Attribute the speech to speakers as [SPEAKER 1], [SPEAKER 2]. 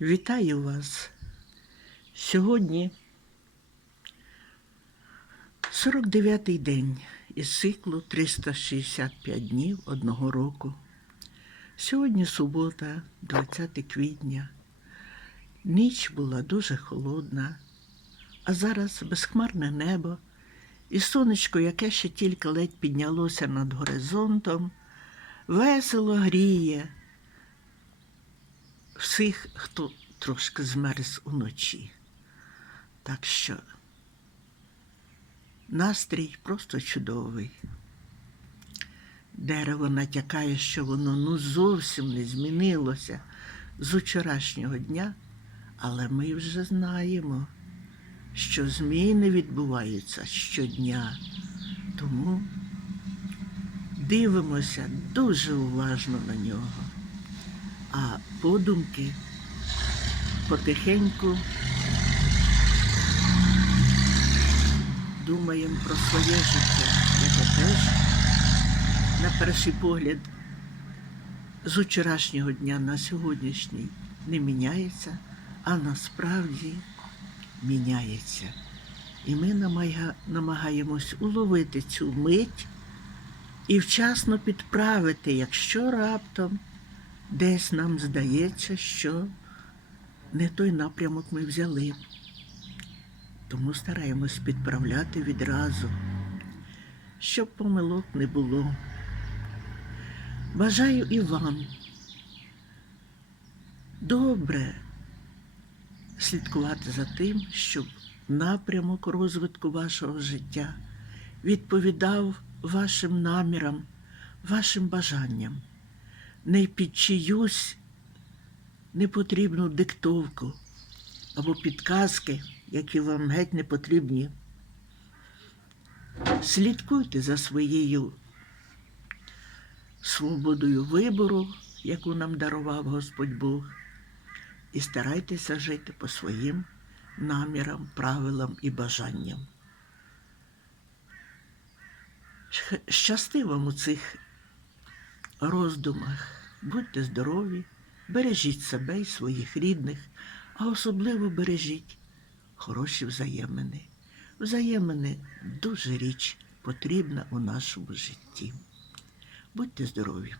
[SPEAKER 1] Вітаю вас. Сьогодні 49-й день із циклу 365 днів одного року. Сьогодні субота, 20 квітня. Ніч була дуже холодна, а зараз безхмарне небо і сонечко, яке ще тільки ледь піднялося над горизонтом, весело гріє всіх, хто трошки змерз уночі. Так що настрій просто чудовий. Дерево натякає, що воно ну зовсім не змінилося з учорашнього дня, але ми вже знаємо, що зміни відбуваються щодня. Тому дивимося дуже уважно на нього а подумки потихеньку думаємо про своє життя, яке теж, на перший погляд, з вчорашнього дня на сьогоднішній не міняється, а насправді міняється. І ми намагаємось уловити цю мить і вчасно підправити, якщо раптом десь нам здається, що не той напрямок ми взяли. Тому стараємось підправляти відразу, щоб помилок не було. Бажаю і вам добре слідкувати за тим, щоб напрямок розвитку вашого життя відповідав вашим намірам, вашим бажанням не під чиюсь непотрібну диктовку або підказки, які вам геть не потрібні. Слідкуйте за своєю свободою вибору, яку нам дарував Господь Бог, і старайтеся жити по своїм намірам, правилам і бажанням. Щасти вам у цих роздумах. Будьте здорові, бережіть себе і своїх рідних, а особливо бережіть хороші взаємини. Взаємини дуже річ потрібна у нашому житті. Будьте здорові!